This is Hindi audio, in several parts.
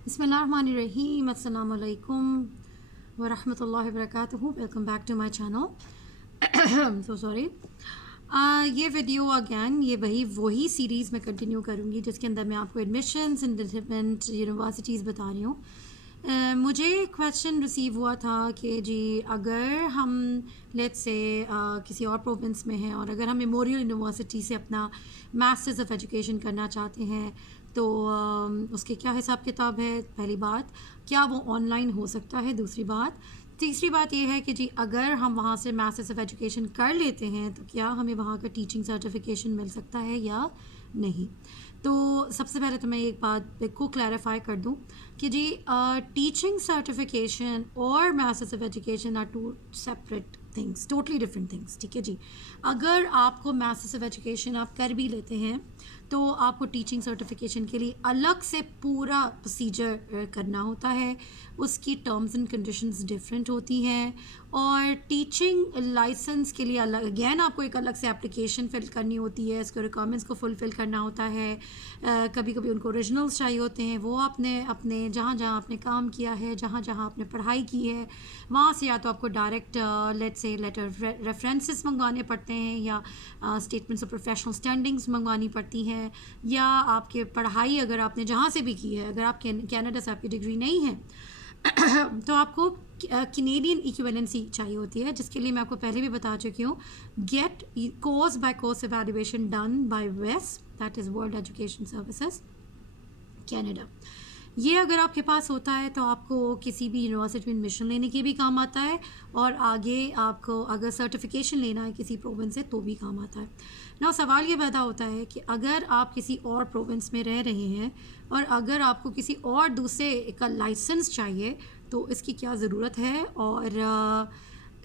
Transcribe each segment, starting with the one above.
Bismillahirrahmanirrahim. Assalamu alaikum wa rahmatullahi wa barakatuhu. Welcome back to my channel. So sorry. ये वीडियो अगैन ये वही सीरीज़ मैं कंटिन्यू करूँगी जिसके अंदर मैं आपको एडमिशन्स इन डिफरेंट यूनिवर्सिटीज़ बता रही हूँ। मुझे क्वेश्चन रिसीव हुआ था कि जी अगर हम लेट्स से किसी और प्रोविंस में हैं और अगर हम मेमोरियल यूनिवर्सिटी से अपना मास्टर्स ऑफ एजुकेशन करना चाहते हैं तो उसके क्या हिसाब किताब है। पहली बात, क्या वो ऑनलाइन हो सकता है। दूसरी बात, तीसरी बात ये है कि जी अगर हम वहाँ से मास्टर्स ऑफ एजुकेशन कर लेते हैं तो क्या हमें वहाँ का टीचिंग सर्टिफिकेशन मिल सकता है या नहीं। तो सबसे पहले तो मैं एक बात को क्लैरिफाई कर दूं कि जी टीचिंग सर्टिफिकेशन और masters of education are two separate things, totally different things. ठीक है जी, अगर आपको मास्टर्स ऑफ एजुकेशन आप कर भी लेते हैं तो आपको टीचिंग सर्टिफिकेशन के लिए अलग से पूरा प्रोसीजर करना होता है, उसकी टर्म्स एंड कंडीशंस डिफरेंट होती हैं और टीचिंग लाइसेंस के लिए अलग अगेन आपको एक अलग से एप्लीकेशन फिल करनी होती है, इसके रिक्वायरमेंट्स को फुलफ़िल करना होता है। कभी कभी उनको ओरिजिनल्स चाहिए होते हैं, वो आपने अपने जहाँ जहाँ आपने काम किया है, जहाँ जहाँ आपने पढ़ाई की है वहाँ से या तो आपको direct let's say letter references मंगवाने पड़ते हैं या स्टेटमेंट्स ऑफ प्रोफेशनल स्टैंडिंग्स मंगवानी पड़ती हैं, या आपके पढ़ाई अगर आपने जहाँ से भी की है, अगर आप कनाडा से आपकी डिग्री नहीं है तो आपको कैनेडियन इक्विवेलेंसी चाहिए होती है, जिसके लिए मैं आपको पहले भी बता चुकी हूँ। Get course by course evaluation done by वेस, that is world education services Canada. ये अगर आपके पास होता है तो आपको किसी भी यूनिवर्सिटी में एडमिशन लेने के भी काम आता है और आगे आपको अगर सर्टिफिकेशन लेना है किसी प्रोविंस से तो भी काम आता है ना। सवाल ये पैदा होता है कि अगर आप किसी और प्रोविंस में रह रहे हैं और अगर आपको किसी और दूसरे का लाइसेंस चाहिए तो इसकी क्या ज़रूरत है और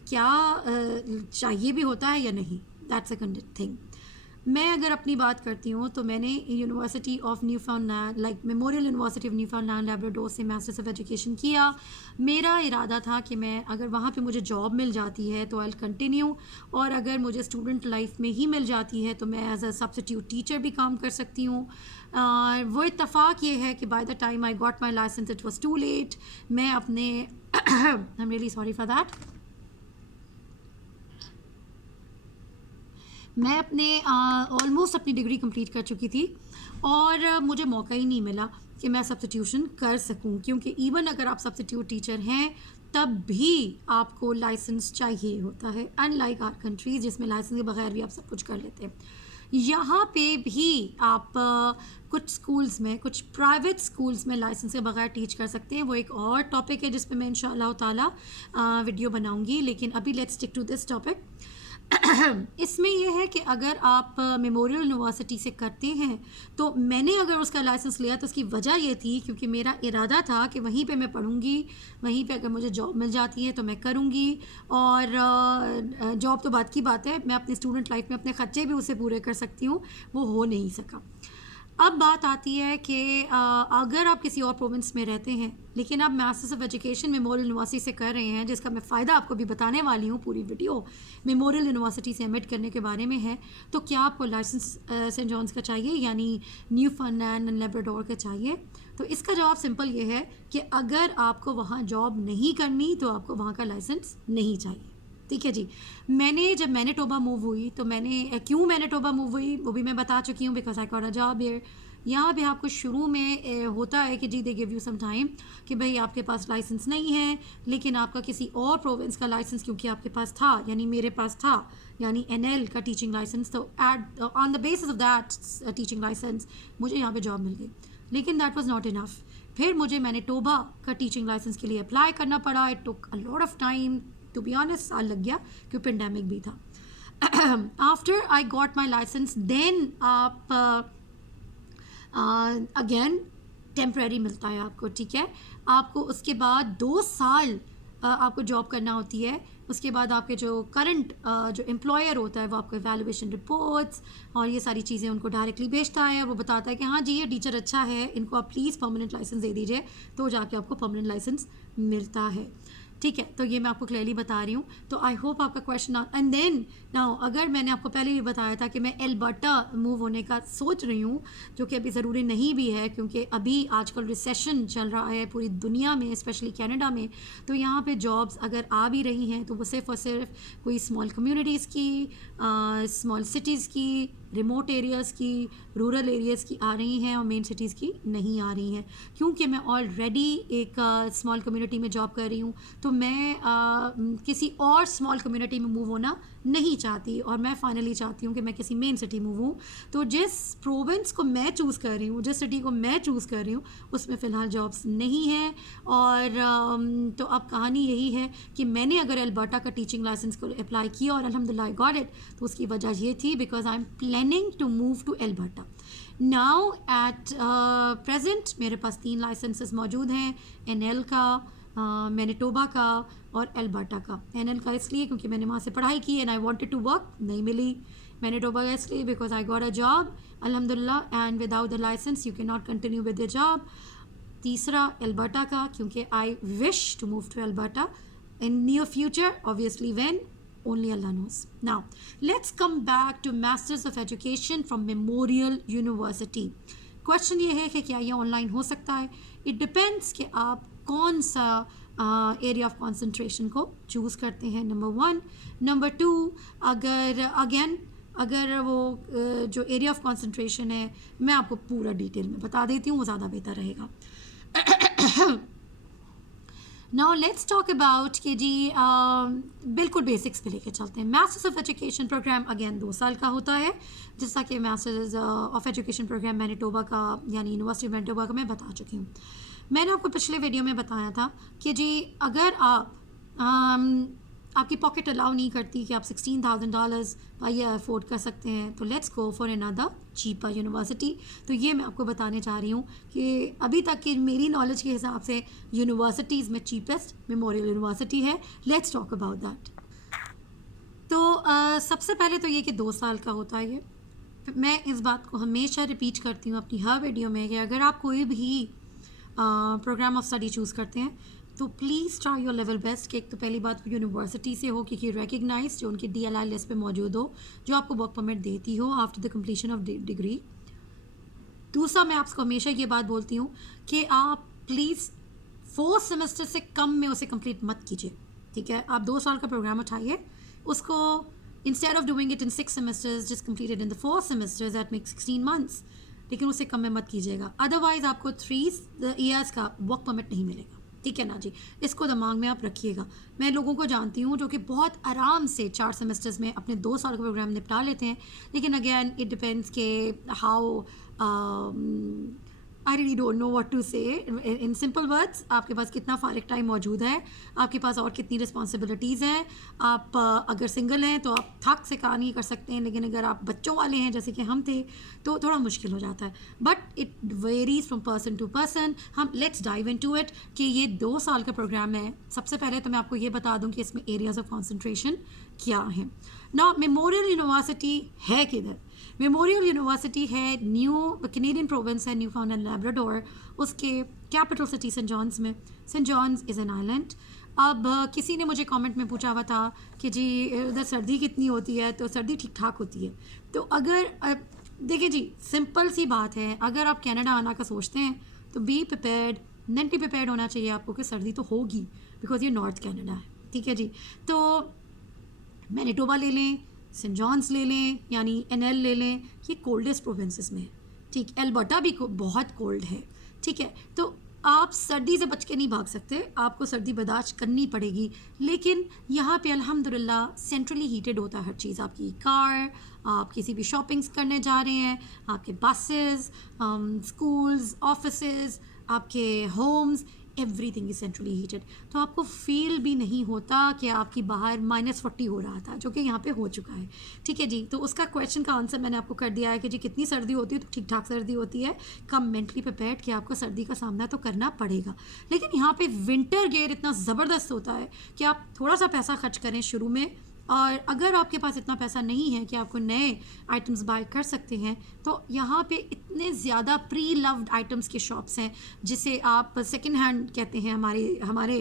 क्या चाहिए भी होता है या नहीं, दैट्स अ थिंग। मैं अगर अपनी बात करती हूँ तो मैंने university of Newfoundland like memorial university of Newfoundland Labrador से मास्टर्स ऑफ एजुकेशन किया। मेरा इरादा था कि मैं अगर वहाँ पे मुझे जॉब मिल जाती है तो आई कंटिन्यू, और अगर मुझे स्टूडेंट लाइफ में ही मिल जाती है तो मैं एज अ सब्स्टिट्यूट टीचर भी काम कर सकती हूँ। वो इत्तफाक ये है कि by the time I got my licence it was too late. मैं अपने I am really sorry for that. मैं अपने ऑलमोस्ट अपनी डिग्री कंप्लीट कर चुकी थी और मुझे मौका ही नहीं मिला कि मैं सब्स्टिट्यूशन कर सकूं, क्योंकि इवन अगर आप सब्स्टिट्यूट टीचर हैं तब भी आपको लाइसेंस चाहिए होता है, अनलाइक आवर कंट्रीज़ जिसमें लाइसेंस के बगैर भी आप सब कुछ कर लेते हैं। यहाँ पे भी आप कुछ स्कूल्स में, कुछ प्राइवेट स्कूल्स में लाइसेंस के बगैर टीच कर सकते हैं। वो एक और टॉपिक है जिस पे मैं इंशाअल्लाह ताला वीडियो बनाऊंगी, लेकिन अभी let's stick to this topic. इसमें यह है कि अगर आप मेमोरियल यूनिवर्सिटी से करते हैं तो मैंने अगर उसका लाइसेंस लिया तो उसकी वजह ये थी क्योंकि मेरा इरादा था कि वहीं पे मैं पढ़ूंगी, वहीं पे अगर मुझे जॉब मिल जाती है तो मैं करूंगी, और जॉब तो बात की बात है, मैं अपनी स्टूडेंट लाइफ में अपने ख़र्चे भी उससे पूरे कर सकती हूँ, वो हो नहीं सका। अब बात आती है कि अगर आप किसी और प्रोविंस में रहते हैं लेकिन आप masters of education memorial university से कर रहे हैं, जिसका मैं फ़ायदा आपको भी बताने वाली हूँ, पूरी वीडियो मेमोरियल यूनिवर्सिटी से एडमिट करने के बारे में है, तो क्या आपको लाइसेंस सेंट जॉन्स का चाहिए यानी न्यूफाउंडलैंड एंड लैब्राडोर का चाहिए। तो इसका जवाब सिंपल ये है कि अगर आपको वहाँ जॉब नहीं करनी तो आपको वहाँ का लाइसेंस नहीं चाहिए। ठीक है जी। जब मैनीटोबा मूव हुई तो क्यों मैनीटोबा मूव हुई वो भी मैं बता चुकी हूँ, because I got a job here. यहाँ पे आपको शुरू में होता है कि जी they give you some time कि भाई आपके पास लाइसेंस नहीं है लेकिन आपका किसी और प्रोविंस का लाइसेंस क्योंकि आपके पास था, यानी मेरे पास था, यानी NL का टीचिंग लाइसेंस, तो at on the basis of that teaching licence मुझे यहाँ पे जॉब मिल गई। लेकिन दैट वाज नॉट इनफ, फिर मुझे मैनीटोबा का टीचिंग लाइसेंस के लिए अप्लाई करना पड़ा। It took a lot of time, to be honest साल लग गया क्योंकि पेंडेमिक भी था। After I got my licence then आप अगेन टेम्प्रेरी मिलता है आपको, ठीक है। आपको उसके बाद 2 साल आपको जॉब करना होती है। उसके बाद आपके जो करंट जो एम्प्लॉयर होता है वो आपको एवेल्युएशन रिपोर्ट्स और ये सारी चीज़ें उनको डायरेक्टली भेजता है। वो बताता है कि हाँ जी ये टीचर अच्छा है, इनको आप प्लीज़ परमानेंट लाइसेंस दे दीजिए, तो जाके आपको परमानेंट लाइसेंस मिलता है। ठीक है, तो ये मैं आपको क्लियरली बता रही हूँ। तो आई होप आपका क्वेश्चन एंड देन नाउ अगर मैंने आपको पहले भी बताया था कि मैं एल्बर्टा मूव होने का सोच रही हूँ, जो कि अभी ज़रूरी नहीं भी है क्योंकि अभी आजकल रिसेशन चल रहा है पूरी दुनिया में, स्पेशली कनाडा में। तो यहाँ पे जॉब्स अगर आ भी रही हैं तो वो सिर्फ और सिर्फ कोई स्मॉल कम्युनिटीज़ की, स्मॉल सिटीज़ की, रिमोट एरियाज़ की, रूरल एरियाज़ की आ रही हैं और मेन सिटीज़ की नहीं आ रही हैं। क्योंकि मैं ऑलरेडी एक स्मॉल कम्युनिटी में जॉब कर रही हूँ, तो मैं किसी और स्मॉल कम्युनिटी में मूव होना नहीं चाहती और मैं फाइनली चाहती हूँ कि मैं किसी मेन सिटी मूव हूँ। तो जिस प्रोविंस को मैं चूज़ कर रही हूँ, जिस सिटी को मैं चूज़ कर रही हूँ, उसमें फ़िलहाल जॉब्स नहीं हैं। और तो अब कहानी यही है कि मैंने अगर एल्बर्टा का टीचिंग लाइसेंस को अप्लाई किया और अल्हम्दुलिल्लाह आई गॉट इट, तो उसकी वजह ये थी because I am planning to move to Alberta. Now at present मेरे पास 3 लाइसेंसेस मौजूद हैं, NL का, मैनिटोबा का और एल्बर्टा का। NL का इसलिए क्योंकि मैंने वहाँ से पढ़ाई की and I wanted to work, नहीं मिली। मैनिटोबा का इसलिए because I got a job अल्हम्दुलिल्लाह and without the license you can not continue with the job. तीसरा एल्बर्टा का क्योंकि I wish to move to Alberta in near future, obviously when, only Allah knows. Now let's come back to Masters of Education from Memorial University. Question ये है कि क्या ये ऑनलाइन हो सकता है? इट डिपेंड्स कि आप कौन सा एरिया ऑफ कॉन्सेंट्रेशन को चूज़ करते हैं, नंबर 1। नंबर 2, अगर वो जो एरिया ऑफ कॉन्सेंट्रेशन है, मैं आपको पूरा डिटेल में बता देती हूँ, वो ज़्यादा बेहतर रहेगा। नाउ लेट्स टॉक अबाउट कि जी बिल्कुल बेसिक्स पे लेके चलते हैं। Masters of education programme again 2 साल का होता है, जैसा कि masters of education programme Manitoba का यानी यूनिवर्सिटी मैनिटोबा का मैं बता चुकी हूँ। मैंने आपको पिछले वीडियो में बताया था कि जी अगर आप आपकी पॉकेट अलाउ नहीं करती कि आप $16,000 पर ईयर अफोर्ड कर सकते हैं, तो let's go for another cheaper university. तो ये मैं आपको बताने चाह रही हूँ कि अभी तक की मेरी नॉलेज के हिसाब से यूनिवर्सिटीज़ में चीपेस्ट मेमोरियल यूनिवर्सिटी है। Let's talk about that. तो सबसे पहले तो ये कि 2 साल का होता है ये। मैं इस बात को हमेशा रिपीट करती हूँ अपनी हर वीडियो में कि अगर आप कोई भी प्रोग्राम ऑफ स्टडी चूज़ करते हैं तो please try your level best कि एक तो पहली बात यूनिवर्सिटी से हो कि रिकग्नाइज, जो उनकी DLI लिस्ट पे मौजूद हो, जो आपको वर्क परमिट देती हो after the completion of degree. दूसरा, मैं आपको हमेशा ये बात बोलती हूँ कि आप प्लीज़ 4 सेमेस्टर से कम में उसे कंप्लीट मत कीजिए, ठीक है? आप 2 साल का प्रोग्राम उठाइए, उसको instead of doing it in 6 semesters just completed in the 4 semesters, that makes 16 months, लेकिन उससे कम में मत कीजिएगा, अदरवाइज़ आपको 3 years का वर्क परमिट नहीं मिलेगा, ठीक है ना जी? इसको दिमाग में आप रखिएगा। मैं लोगों को जानती हूँ जो कि बहुत आराम से 4 सेमेस्टर्स में अपने 2 साल का प्रोग्राम निपटा लेते हैं, लेकिन अगेन इट डिपेंड्स के how I really don't know what to say. In simple words, आपके पास कितना फारिग टाइम मौजूद है, आपके पास और कितनी रिस्पॉन्सिबिलिटीज़ हैं। आप अगर सिंगल हैं तो आप थक से काम नहीं कर सकते हैं, लेकिन अगर आप बच्चों वाले हैं जैसे कि हम थे तो थोड़ा मुश्किल हो जाता है। But it varies from person to person. हम लेट्स डाइव इनटू इट कि ये 2 साल का प्रोग्राम है। सबसे पहले तो मैं आपको ये बता दूं कि इसमें एरियाज़ ऑफ कॉन्सेंट्रेशन क्या हैं। ना मेमोरियल यूनिवर्सिटी है किधर? मेमोरियल यूनिवर्सिटी है न्यू कैनेडियन प्रोविंस है, न्यू फाउंड एंड लैब्राडोर, उसके कैपिटल सिटी सेंट जॉन्स में। Saint John's is an island. अब किसी ने मुझे कमेंट में पूछा हुआ था कि जी उधर सर्दी कितनी होती है, तो सर्दी ठीक ठाक होती है। तो अगर देखिए जी, सिंपल सी बात है, अगर आप कनाडा आना का सोचते हैं तो बी प्रिपेयर्ड, मेंटली प्रिपेयर्ड होना चाहिए आपको कि सर्दी तो होगी, बिकॉज ये नॉर्थ कनाडा है, ठीक है जी? तो मैनिटोबा ले लें, सेंट जॉन्स ले लें, यानी NL ले लें, ये कोल्डेस्ट प्रोविंसेस में है, ठीक? एल्बर्टा भी बहुत कोल्ड है, ठीक है? तो आप सर्दी से बच के नहीं भाग सकते, आपको सर्दी बर्दाश्त करनी पड़ेगी। लेकिन यहाँ पे अल्हम्दुलिल्लाह सेंट्रली हीटेड होता है हर चीज़। आपकी कार, आप किसी भी शॉपिंग्स करने जा रहे हैं, आपके बसेस, स्कूल्स, ऑफिसेज, आपके homes, everything is centrally heated. तो आपको फील भी नहीं होता कि आपकी बाहर -40 हो रहा था, जो कि यहाँ पे हो चुका है, ठीक है जी? तो उसका क्वेश्चन का आंसर मैंने आपको कर दिया है कि जी कितनी सर्दी होती है, तो ठीक ठाक सर्दी होती है। कम मेंटली प्रिपेयर्ड कि आपको सर्दी का सामना तो करना पड़ेगा। लेकिन यहाँ पे विंटर गेयर इतना ज़बरदस्त होता है कि आप थोड़ा सा पैसा खर्च करें शुरू में, और अगर आपके पास इतना पैसा नहीं है कि आपको नए आइटम्स बाय कर सकते हैं, तो यहाँ पे इतने ज़्यादा प्री लव्ड आइटम्स के शॉप्स हैं जिसे आप सेकंड हैंड कहते हैं हमारे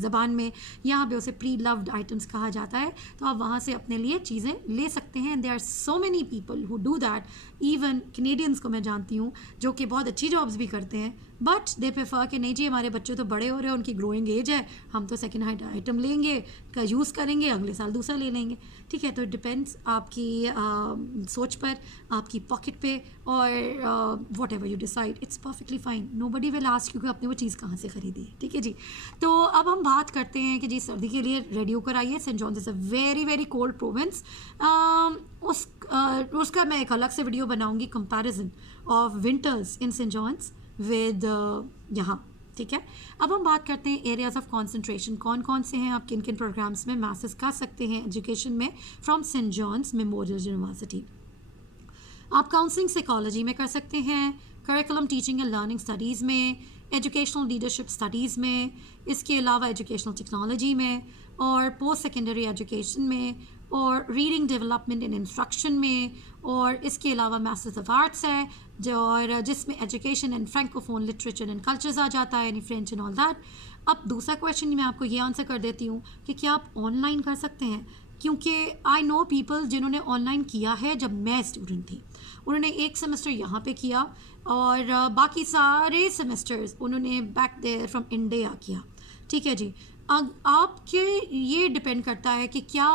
ज़बान में, यहाँ पे उसे प्री लव्ड आइटम्स कहा जाता है। तो आप वहाँ से अपने लिए चीज़ें ले सकते हैं। There are so many people who do that. Even Canadians को मैं जानती हूँ जो कि बहुत अच्छी जॉब्स भी करते हैं, बट दे प्रेफर कि नहीं जी हमारे बच्चे तो बड़े हो रहे हैं, उनकी ग्रोइंग एज है, हम तो सेकेंड हैंड आइटम लेंगे का यूज़ करेंगे, अगले साल दूसरा ले लेंगे। ठीक है, तो डिपेंड्स आपकी सोच पर, आपकी पॉकेट पे, और what ever you decide it's perfectly fine. Nobody will ask you कि आपने वो चीज़ कहाँ से खरीदी है। ठीक है जी, तो अब हम बात करते हैं कि जी सर्दी के लिए रेडी होकर आइए। Saint John's is a very very cold province. उसका मैं एक अलग से वीडियो बनाऊंगी, comparison of winters in Saint John's with यहाँ। ठीक है, अब हम बात करते हैं एरियाज ऑफ कॉन्सेंट्रेशन, कौन कौन से हैं, आप किन किन प्रोग्राम्स में मास्टर्स कर सकते हैं एजुकेशन में from Saint John's Memorial University. आप काउंसलिंग साइकोलॉजी में कर सकते हैं, curriculum teaching and learning studies में, एजुकेशनल लीडरशिप स्टडीज़ में, इसके अलावा एजुकेशनल टेक्नोलॉजी में, और पोस्ट सेकेंडरी एजुकेशन में, और रीडिंग डेवलपमेंट एंड इंस्ट्रक्शन में, और इसके अलावा मास्टर्स ऑफ आर्ट्स है जो, और जिसमें education and francophone literature and cultures आ जाता है, यानी फ्रेंच एंड ऑल दैट। अब दूसरा क्वेश्चन मैं आपको ये आंसर कर देती हूँ कि क्या आप ऑनलाइन कर सकते हैं, क्योंकि आई नो पीपल जिन्होंने ऑनलाइन किया है। जब मैं स्टूडेंट थी उन्होंने एक सेमेस्टर यहाँ पे किया, और बाकी सारे सेमेस्टर्स उन्होंने बैक देयर फ्रॉम इंडिया किया। ठीक है जी, आपके ये डिपेंड करता है कि क्या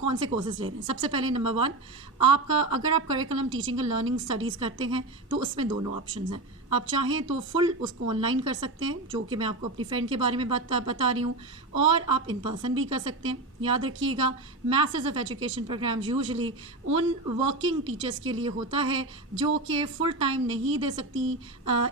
कौन से कोर्सेज ले रहे हैं। सबसे पहले नंबर वन, आपका अगर आप curriculum teaching and learning studies करते हैं तो उसमें दोनों ऑप्शंस हैं। आप चाहें तो फुल उसको ऑनलाइन कर सकते हैं, जो कि मैं आपको अपनी फ्रेंड के बारे में बता रही हूँ, और आप इन पर्सन भी कर सकते हैं। याद रखिएगा, masters of education programme usually उन वर्किंग टीचर्स के लिए होता है जो कि फुल टाइम नहीं दे सकती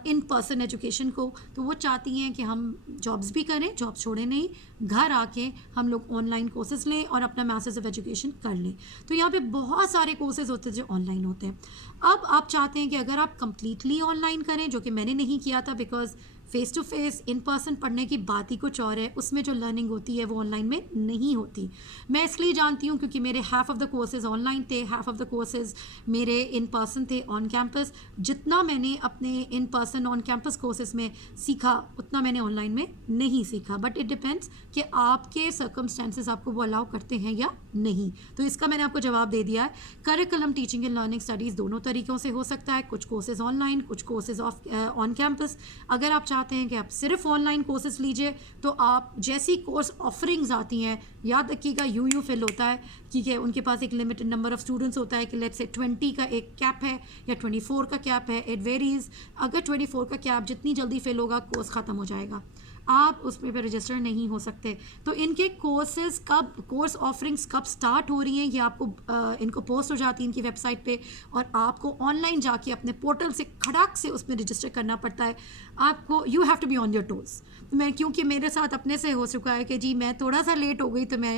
इन पर्सन एजुकेशन को, तो वो चाहती हैं कि हम जॉब्स भी करें, जॉब छोड़ें नहीं, घर आके हम लोग ऑनलाइन कोर्सेज लें और अपना मास्टर्स ऑफ एजुकेशन कर लें। तो यहाँ पे बहुत सारे कोर्सेज होते हैं जो ऑनलाइन होते हैं। अब आप चाहते हैं कि अगर आप कंप्लीटली ऑनलाइन करें, जो कि मैंने नहीं किया था, because face to face in person पढ़ने की बात ही कुछ और है, उसमें जो लर्निंग होती है वो ऑनलाइन में नहीं होती। मैं इसलिए जानती हूँ क्योंकि मेरे half of the courses online थे, हाफ ऑफ द कोर्सेज मेरे इन पर्सन थे ऑन कैंपस। जितना मैंने अपने in person on campus courses में सीखा उतना मैंने ऑनलाइन में नहीं सीखा, बट इट डिपेंड्स कि आपके सर्कमस्टेंसेस आपको वो अलाउ करते हैं या नहीं। तो इसका मैंने आपको जवाब दे दिया है। Curriculum teaching and learning studies दोनों तरीक़ों से हो सकता है, कुछ कोर्सेज ऑनलाइन, कुछ कोर्सेज ऑन कैंपस। अगर आप चाहते हैं कि आप सिर्फ ऑनलाइन कोर्सेज लीजिए तो आप जैसी कोर्स ऑफरिंग्स आती हैं, याद रखिएगा यू फिल होता है, ठीक है, उनके पास एक लिमिटेड नंबर ऑफ स्टूडेंट्स होता है कि लेट्स से 20 का एक कैप है या 24 का कैप है, इट वेरीज। अगर 24 का कैप जितनी जल्दी फिल होगा कोर्स ख़त्म हो जाएगा, आप उसमें पे रजिस्टर नहीं हो सकते। तो इनके कोर्स ऑफरिंग्स कब स्टार्ट हो रही हैं ये आपको इनको पोस्ट हो जाती है इनकी वेबसाइट पे, और आपको ऑनलाइन जाके अपने पोर्टल से खड़ाक से उसमें रजिस्टर करना पड़ता है। आपको you have to be on your toes. मैं क्योंकि मेरे साथ अपने से हो चुका है कि जी मैं थोड़ा सा लेट हो गई, तो मैं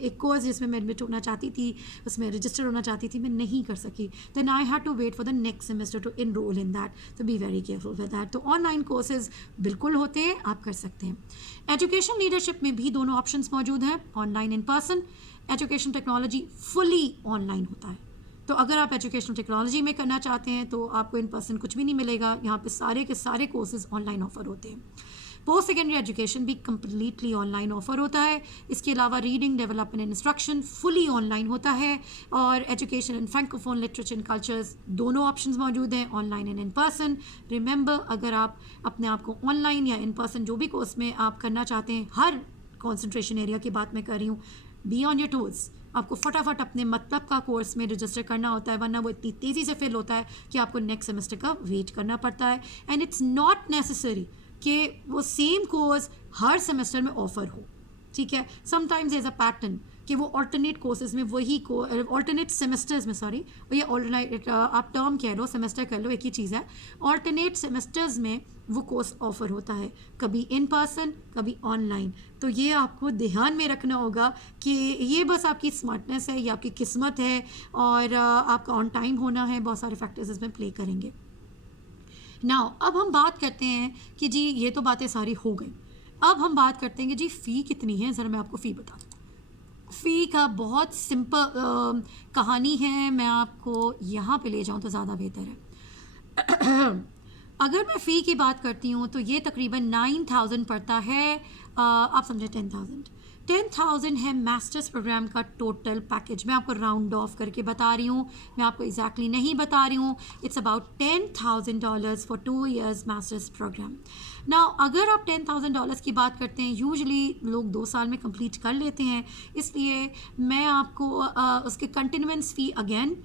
एक कोर्स जिसमें मैं एडमिट होना चाहती थी, उसमें रजिस्टर होना चाहती थी, मैं नहीं कर सकी। Then I had to wait for the next semester to enroll in that, तो be very careful with that. तो ऑनलाइन कोर्सेज बिल्कुल होते हैं, आप कर सकते हैं। एजुकेशन लीडरशिप में भी दोनों ऑप्शंस मौजूद हैं, online in person. Education technology fully online होता है। तो अगर आप एजुकेशनल टेक्नोलॉजी में करना चाहते हैं तो आपको इन पर्सन कुछ भी नहीं मिलेगा, यहाँ पे सारे के सारे कोर्सेज ऑनलाइन ऑफर होते हैं। पोस्ट सेकेंडरी एजुकेशन भी कम्प्लीटली ऑनलाइन ऑफर होता है। इसके अलावा reading development and instruction fully online होता है, और education and francophone literature and cultures दोनों ऑप्शंस मौजूद हैं, online and in person. Remember, अगर आप अपने आप को ऑनलाइन या इन पर्सन जो भी कोर्स में आप करना चाहते हैं, हर कॉन्सेंट्रेशन एरिया की बात मैं कर रही हूँ, बी ऑन योर टोज। आपको फटाफट अपने मतलब का कोर्स में रजिस्टर करना होता है, वरना वो इतनी तेज़ी से फिल होता है कि आपको नेक्स्ट सेमेस्टर का वेट करना पड़ता है। एंड इट्स नॉट नेसेसरी कि वो सेम कोर्स हर सेमेस्टर में ऑफर हो, ठीक है। समटाइम्स एज अ पैटर्न कि वो ऑल्टरनेट कोर्सेज में वही ऑल्टरनेट सेमेस्टर्स में, सॉरी ये ऑल्टरनेट आप टर्म कह लो, सेमेस्टर कह लो, एक ही चीज़ है। ऑल्टरनेट सेमेस्टर्स में वो कोर्स ऑफर होता है, कभी इन पर्सन कभी ऑनलाइन। तो ये आपको ध्यान में रखना होगा कि ये बस आपकी स्मार्टनेस है, ये आपकी किस्मत है, और आपका ऑन टाइम होना है, बहुत सारे फैक्टर्स इसमें प्ले करेंगे। नाउ अब हम बात करते हैं कि जी ये तो बातें सारी हो गई, अब हम बात करते हैं कि जी फ़ी कितनी है। ज़रा मैं आपको फ़ी बता दूँ। फ़ी का बहुत सिंपल कहानी है, मैं आपको यहाँ पे ले जाऊँ तो ज़्यादा बेहतर है। अगर मैं फ़ी की बात करती हूँ तो ये तकरीबन 9,000 पड़ता है, आप समझे 10,000। 10,000 है मास्टर्स प्रोग्राम का टोटल पैकेज। मैं आपको राउंड ऑफ करके बता रही हूँ, मैं आपको एग्जैक्टली नहीं बता रही हूँ। It's about $10,000 for 2 years masters programme. ना अगर आप $10,000 की बात करते हैं, यूजुअली लोग 2 साल में कंप्लीट कर लेते हैं, इसलिए मैं आपको उसके कंटिन्यूएंस फ़ी अगेन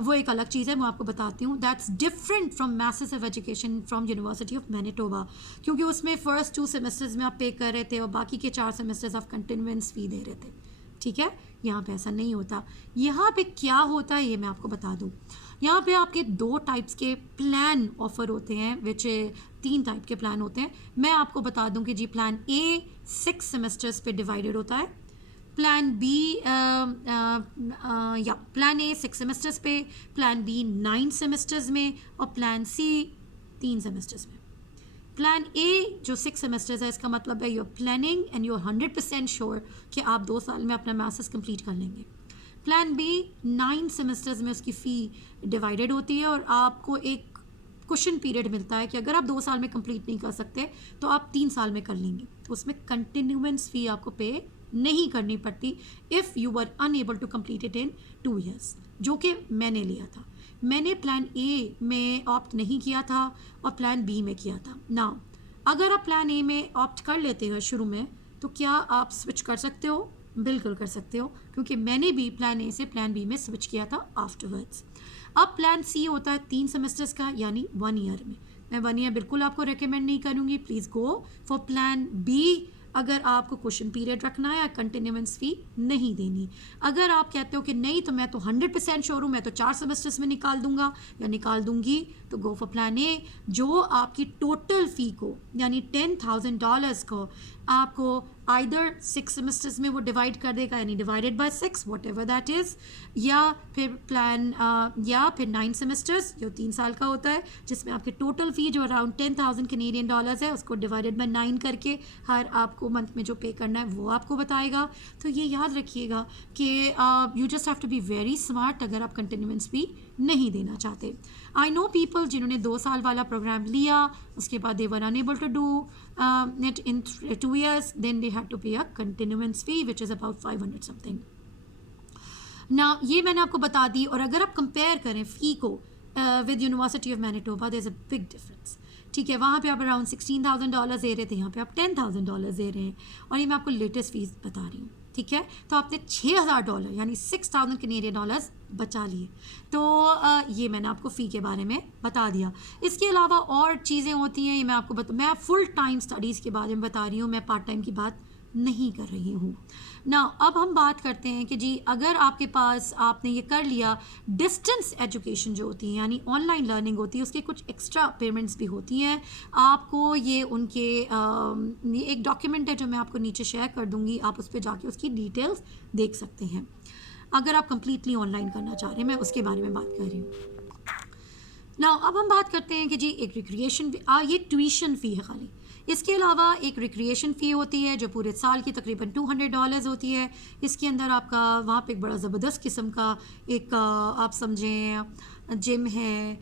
वो एक अलग चीज़ है, मैं आपको बताती हूँ। That's different from masters of education from university of Manitoba, क्योंकि उसमें फ़र्स्ट 2 सेमेस्टर्स में आप पे कर रहे थे और बाकी के 4 सेमेस्टर्स आप कंटिन्यूएंस फ़ी दे रहे थे। ठीक है, यहाँ पे ऐसा नहीं होता। यहाँ पे क्या होता है ये मैं आपको बता दूँ। यहाँ पे आपके 2 टाइप्स के प्लान ऑफ़र होते हैं, विच 3 टाइप के प्लान होते हैं। मैं आपको बता दूँ कि जी प्लान ए 6 सेमेस्टर्स पे डिवाइडेड होता है, प्लान बी या प्लान ए 6 सेमेस्टर्स पे, प्लान बी 9 सेमेस्टर्स में और प्लान सी 3 सेमेस्टर्स में। प्लान ए जो 6 सेमेस्टर्स है, इसका मतलब है your planning and your 100% sure कि आप 2 साल में अपना मास्टर्स कंप्लीट कर लेंगे। प्लान बी 9 सेमेस्टर्स में उसकी फ़ी डिवाइडेड होती है और आपको एक क्वेश्चन पीरियड मिलता है कि अगर आप 2 साल में कंप्लीट नहीं कर सकते तो आप 3 साल में कर लेंगे, तो उसमें कंटिन्यूएंस फ़ी आपको पे नहीं करनी पड़ती if you were unable to complete it in 2 years, जो कि मैंने लिया था। मैंने प्लान ए में ऑप्ट नहीं किया था और प्लान बी में किया था। नाउ अगर आप प्लान ए में ऑप्ट कर लेते हो शुरू में, तो क्या आप स्विच कर सकते हो? बिल्कुल कर सकते हो, क्योंकि मैंने भी प्लान ए से प्लान बी में स्विच किया था आफ्टरवर्ड्स। अब प्लान सी होता है 3 सेमेस्टर्स का, यानी 1 year में। मैं 1 year बिल्कुल आपको रिकमेंड नहीं करूँगी, please go for plan B अगर आपको क्वेश्चन पीरियड रखना है या कंटिन्यूएंस फ़ी नहीं देनी। अगर आप कहते हो कि नहीं तो मैं तो 100% श्योर हूँ, मैं तो 4 सेमेस्टर्स में निकाल दूंगा या निकाल दूंगी, तो गो फॉर प्लान ए, जो आपकी टोटल फ़ी को यानी $10,000 को आपको आइदर 6 सेमेस्टर्स में वो डिवाइड कर देगा, यानी divided by 6 what ever that is, या फिर या फिर 9 सेमेस्टर्स जो 3 साल का होता है, जिसमें आपकी टोटल फ़ी जो अराउंड $10,000 है उसको डिवाइडेड बाय 9 करके हर आपको मंथ में जो पे करना है वो आपको बताएगा। तो ये याद रखिएगा कि you just have to be very smart अगर आप कंटिन्यूएंस फ़ी नहीं देना चाहते। आई नो पीपल जिन्होंने 2 साल वाला प्रोग्राम लिया, उसके बाद they were enabled to do it in 2 years, then they have to pay a continuance fee which is about 500 something. ना ये मैंने आपको बता दी। और अगर आप कंपेयर करें फ़ी को with University of Manitoba, there is a big difference. ठीक है, वहाँ पे आप अराउंड $16,000 दे रहे थे, यहाँ पे आप $10,000 दे रहे हैं, और ये मैं आपको लेटेस्ट फीस बता रही हूँ। ठीक है, तो आपने $6,000 यानी $6,000 बचा लिए। तो ये मैंने आपको फ़ी के बारे में बता दिया। इसके अलावा और चीज़ें होती हैं, ये मैं आपको मैं फुल टाइम स्टडीज़ के बारे में बता रही हूँ, मैं पार्ट टाइम की बात नहीं कर रही हूँ ना। अब हम बात करते हैं कि जी अगर आपके पास आपने ये कर लिया, डिस्टेंस एजुकेशन जो होती है यानी ऑनलाइन लर्निंग होती है, उसके कुछ एक्स्ट्रा पेमेंट्स भी होती हैं आपको। ये उनके ये एक डॉक्यूमेंट है जो मैं आपको नीचे शेयर कर दूँगी, आप उस पर जाके उसकी डिटेल्स देख सकते हैं अगर आप कम्प्लीटली ऑनलाइन करना चाह रहे हैं। मैं उसके बारे में बात कर रही हूँ ना। अब हम बात करते हैं कि जी एक रिक्रिएशन, ये ट्यूशन फ़ी है खाली। इसके अलावा एक रिक्रिएशन फ़ी होती है जो पूरे साल की तकरीबन $200 होती है। इसके अंदर आपका वहाँ पे एक बड़ा ज़बरदस्त किस्म का एक आप समझें जिम है,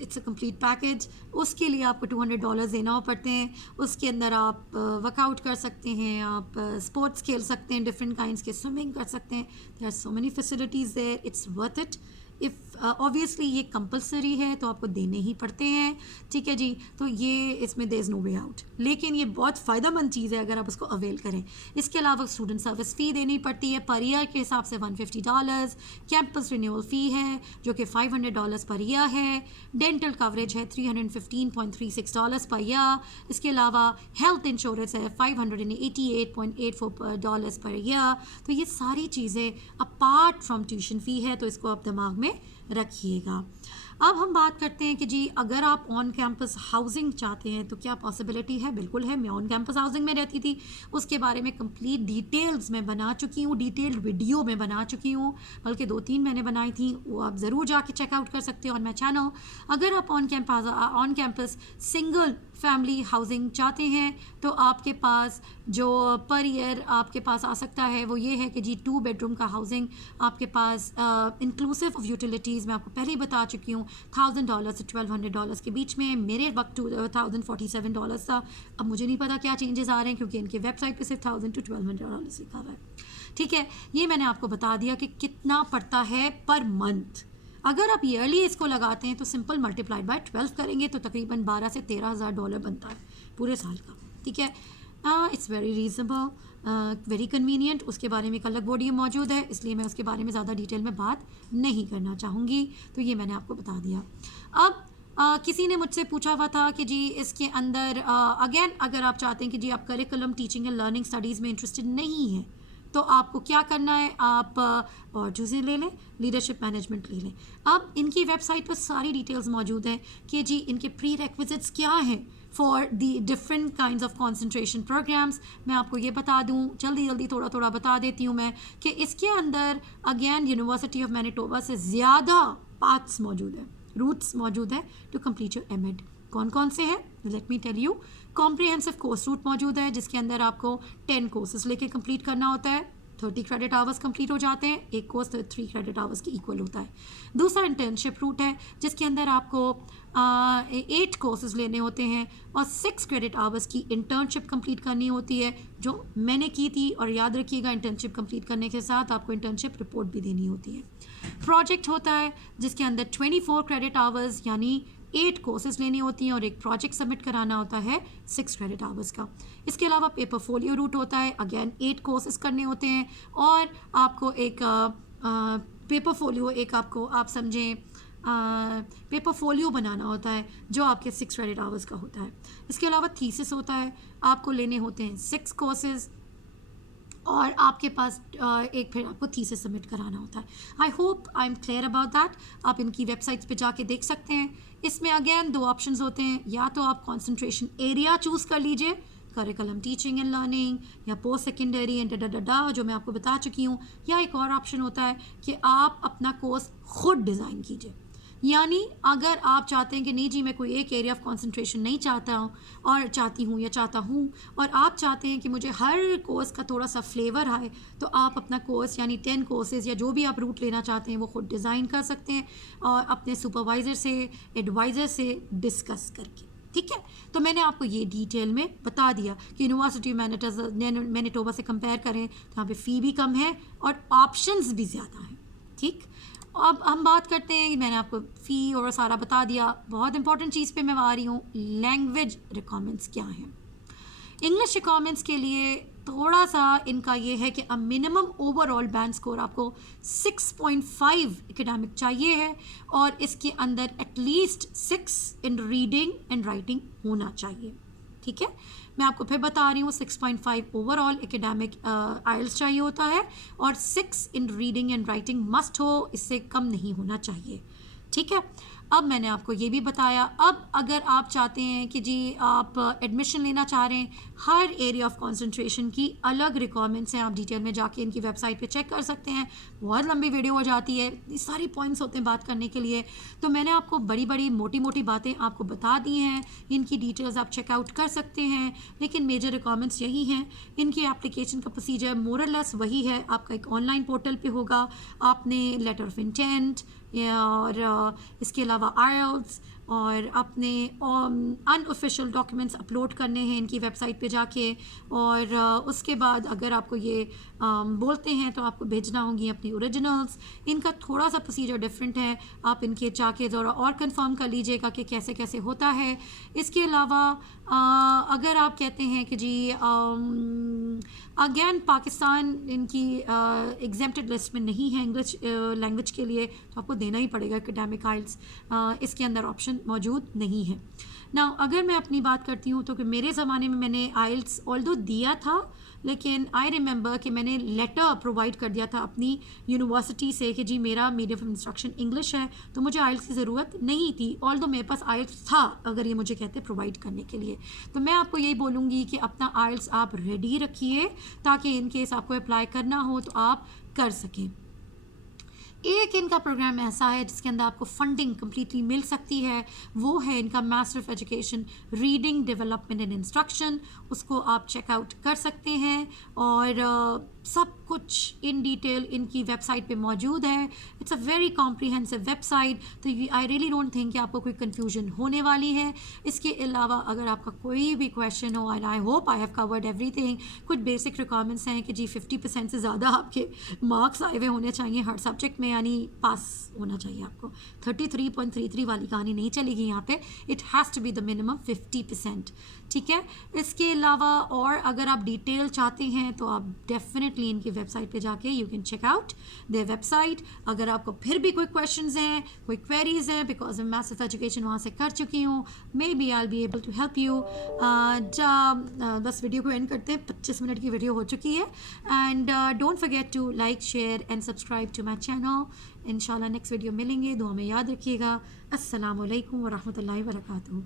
इट्स अ कंप्लीट पैकेज। उसके लिए आपको $200 देना पड़ते हैं। उसके अंदर आप वर्कआउट कर सकते हैं, आप स्पोर्ट्स खेल सकते हैं, डिफरेंट काइंड्स के स्विमिंग कर सकते हैं। There are so many facilities there, it's worth it. If obviously ये कंपलसरी है तो आपको देने ही पड़ते हैं। ठीक है जी, तो ये इसमें there is no way out, लेकिन ये बहुत फ़ायदेमंद चीज़ है अगर आप उसको अवेल करें। इसके अलावा स्टूडेंट सर्विस फ़ी देनी पड़ती है पर ईयर के हिसाब से $150। कैंपस रिन्यूअल फ़ी है जो कि $500 पर ईयर है। डेंटल कवरेज है $315.36 पर ईयर। इसके अलावा हेल्थ इंश्योरेंस है $588.84 पर ईयर। तो ये सारी चीज़ें अपार्ट फ्रॉम ट्यूशन फ़ी है, तो इसको आप दिमाग में रखिएगा। अब हम बात करते हैं कि जी अगर आप ऑन कैंपस हाउसिंग चाहते हैं तो क्या पॉसिबिलिटी है। बिल्कुल है, मैं ऑन कैंपस हाउसिंग में रहती थी, उसके बारे में कंप्लीट डिटेल्स मैं बना चुकी हूँ, डिटेल्ड वीडियो मैं बना चुकी हूँ, बल्कि 2-3 मैंने बनाई थी, वो आप ज़रूर जाके चेकआउट कर सकते हो ऑन माई चैनल। अगर आप on campus single family housing चाहते हैं तो आपके पास जो पर ईयर आपके पास आ सकता है वो ये है कि जी 2 बेडरूम का हाउसिंग आपके पास इंक्लूसिव ऑफ यूटिलिटीज़ मैं आपको पहले ही बता चुकी हूँ $1,000 से $1,200 के बीच में। मेरे वक्त $1,047 था। अब मुझे नहीं पता क्या चेंजेस आ रहे हैं क्योंकि इनके वेबसाइट पे सिर्फ $1,000 to $1,200 लिखा हुआ है। ठीक है, ये मैंने आपको बता दिया कि कितना पड़ता है पर मंथ। अगर आप ईयरली इसको लगाते हैं तो सिंपल मल्टीप्लाइड बाय 12 करेंगे तो तकरीबन 12 से $13,000 बनता है पूरे साल का। ठीक है, it's very reasonable, very convenient. उसके बारे में एक अलग वीडियो मौजूद है, इसलिए मैं उसके बारे में ज़्यादा डिटेल में बात नहीं करना चाहूँगी, तो ये मैंने आपको बता दिया। अब किसी ने मुझसे पूछा हुआ था कि जी इसके अंदर अगेन अगर आप चाहते हैं कि जी आप curriculum teaching and learning studies में इंटरेस्टेड नहीं हैं तो आपको क्या करना है, आप और चीज़ें ले लें, लीडरशिप मैनेजमेंट ले लें। अब इनकी वेबसाइट पर सारी डिटेल्स मौजूद हैं कि जी इनके प्री रेक्विजिट्स क्या हैं for the different kinds of concentration programmes. मैं आपको ये बता दूं, जल्दी जल्दी थोड़ा थोड़ा बता देती हूँ मैं कि इसके अंदर अगेन यूनिवर्सिटी ऑफ मैनिटोबा से ज़्यादा पाथ्स मौजूद है, रूट्स मौजूद है टू कंप्लीट योर एमएड। कौन कौन से हैं, let me tell you. Comprehensive course route मौजूद है जिसके अंदर आपको 10 कोर्सेज लेके कंप्लीट करना होता है, 30 क्रेडिट आवर्स कंप्लीट हो जाते हैं, एक कोर्स 3 क्रेडिट आवर्स के इक्वल होता है। दूसरा इंटर्नशिप रूट है जिसके अंदर आपको 8 कोर्सेज लेने होते हैं और 6 क्रेडिट आवर्स की इंटर्नशिप कंप्लीट करनी होती है, जो मैंने की थी। और याद रखिएगा इंटर्नशिप कंप्लीट करने के साथ आपको इंटर्नशिप रिपोर्ट भी देनी होती है। प्रोजेक्ट होता है जिसके अंदर 24 क्रेडिट आवर्स यानी 8 कोर्सेज लेनी होती हैं और एक प्रोजेक्ट सबमिट कराना होता है 6 क्रेडिट आवर्स का। इसके अलावा पेपर फोलियो रूट होता है, अगेन 8 कोर्सेज करने होते हैं और आपको एक पेपर फोलियो, एक आपको आप समझें पेपर फोलियो बनाना होता है जो आपके 6 क्रेडिट आवर्स का होता है। इसके अलावा थीसिस होता है, आपको लेने होते हैं 6 कोर्सेज और आपके पास एक फिर आपको थीसिस सबमिट कराना होता है। I hope I am clear about that. आप इनकी वेबसाइट्स पे जाके देख सकते हैं। इसमें अगेन 2 ऑप्शंस होते हैं, या तो आप कंसंट्रेशन एरिया चूज़ कर लीजिए, करिकुलम टीचिंग एंड लर्निंग या पोस्ट सेकेंडरी एंड जो मैं आपको बता चुकी हूँ, या एक और ऑप्शन होता है कि आप अपना कोर्स खुद डिज़ाइन कीजिए। यानी अगर आप चाहते हैं कि नहीं जी मैं कोई एक एरिया ऑफ कंसंट्रेशन नहीं चाहता हूँ और चाहती हूँ या चाहता हूँ, और आप चाहते हैं कि मुझे हर कोर्स का थोड़ा सा फ्लेवर आए, तो आप अपना कोर्स यानी 10 कोर्सेज या जो भी आप रूट लेना चाहते हैं वो खुद डिज़ाइन कर सकते हैं और अपने सुपरवाइज़र से, एडवाइज़र से डिस्कस करके। ठीक है, तो मैंने आपको ये डिटेल में बता दिया कि यूनिवर्सिटी मैनिटोबा से कंपेयर करें तो यहाँ पे फ़ी भी कम है और ऑप्शंस भी ज़्यादा हैं। ठीक, अब हम बात करते हैं, मैंने आपको फ़ी और सारा बता दिया। बहुत इंपॉर्टेंट चीज़ पे मैं आ रही हूँ, लैंग्वेज रिक्वायरमेंट्स क्या हैं। इंग्लिश रिक्वायरमेंट्स के लिए थोड़ा सा इनका ये है कि मिनिमम ओवरऑल बैंड स्कोर आपको 6.5 एकेडमिक चाहिए है और इसके अंदर at least 6 in reading and writing होना चाहिए। ठीक है, मैं आपको फिर बता रही हूँ 6.5 ओवरऑल एकेडमिक आइल्स चाहिए होता है और 6 इन रीडिंग एंड राइटिंग मस्ट हो, इससे कम नहीं होना चाहिए। ठीक है, अब मैंने आपको ये भी बताया। अब अगर आप चाहते हैं कि जी आप एडमिशन लेना चाह रहे हैं, हर एरिया ऑफ कंसंट्रेशन की अलग रिक्वायरमेंट्स हैं, आप डिटेल में जाके इनकी वेबसाइट पे चेक कर सकते हैं। बहुत लंबी वीडियो हो जाती है, ये सारी पॉइंट्स होते हैं बात करने के लिए, तो मैंने आपको बड़ी बड़ी मोटी मोटी बातें आपको बता दी हैं। इनकी डिटेल्स आप चेकआउट कर सकते हैं, लेकिन मेजर रिक्वायरमेंट्स यही हैं। इनकी एप्लीकेशन का प्रोसीजर मोरलेस वही है, आपका एक ऑनलाइन पोर्टल पे होगा, आपने लेटर ऑफ इंटेंट और इसके अलावा आईएलटीएस और अपने अनऑफिशियल डॉक्यूमेंट्स अपलोड करने हैं इनकी वेबसाइट पे जाके, और उसके बाद अगर आपको ये बोलते हैं तो आपको भेजना होंगी अपनी ओरिजिनल्स। इनका थोड़ा सा प्रोसीजर डिफरेंट है, आप इनके जाके ज़रा और कंफर्म कर लीजिएगा कि कैसे कैसे होता है। इसके अलावा अगर आप कहते हैं कि जी अगेन पाकिस्तान इनकी एग्जेम्प्टेड लिस्ट में नहीं है इंग्लिश लैंग्वेज के लिए, तो आपको देना ही पड़ेगा एकेडमिक आइल्स, इसके अंदर ऑप्शन मौजूद नहीं है ना। अगर मैं अपनी बात करती हूँ तो कि मेरे ज़माने में मैंने आइल्स ऑल्दो दिया था, लेकिन आई रिमेंबर कि मैंने लेटर प्रोवाइड कर दिया था अपनी यूनिवर्सिटी से कि जी मेरा मीडियम ऑफ इंस्ट्रक्शन इंग्लिश है, तो मुझे आइल्स की ज़रूरत नहीं थी, ऑल्दो मेरे पास आइल्स था अगर ये मुझे कहते प्रोवाइड करने के लिए। तो मैं आपको यही बोलूँगी कि अपना आइल्स आप रेडी रखिए ताकि इन केस आपको अप्लाई करना हो तो आप कर सकें। एक इनका प्रोग्राम ऐसा है जिसके अंदर आपको फंडिंग कम्प्लीटली मिल सकती है, वो है इनका master of education reading development and instruction. उसको आप चेकआउट कर सकते हैं और सब कुछ इन डिटेल इनकी वेबसाइट पे मौजूद है। It's a very comprehensive website, तो आई रियली डोंट थिंक कि आपको कोई कन्फ्यूजन होने वाली है। इसके अलावा अगर आपका कोई भी क्वेश्चन हो, and I hope I have covered everything, कुछ बेसिक रिक्वायरमेंट्स हैं कि जी 50% से ज़्यादा आपके मार्क्स आए हुए होने चाहिए हर सब्जेक्ट में, यानी पास होना चाहिए आपको। 33.33 वाली कहानी नहीं चलेगी यहाँ पे, it has to be the minimum 50%, ठीक है। इसके अलावा और अगर आप डिटेल चाहते हैं तो आप डेफिनेटली इनकी वेबसाइट पे जाके you can check out their website. अगर आपको फिर भी कोई क्वेश्चंस हैं, कोई क्वेरीज हैं, बिकॉज मैं मैसिव एजुकेशन वहाँ से कर चुकी हूँ, maybe I be able to help you. बस वीडियो को एंड करते हैं, 25 मिनट की वीडियो हो चुकी है। And don't forget to like, share and subscribe to my channel. इंशाल्लाह नेक्स्ट वीडियो मिलेंगे, दुआ में याद रखिएगा। अस्सलाम वालेकुम व रहमतुल्लाहि व बरकातुहू।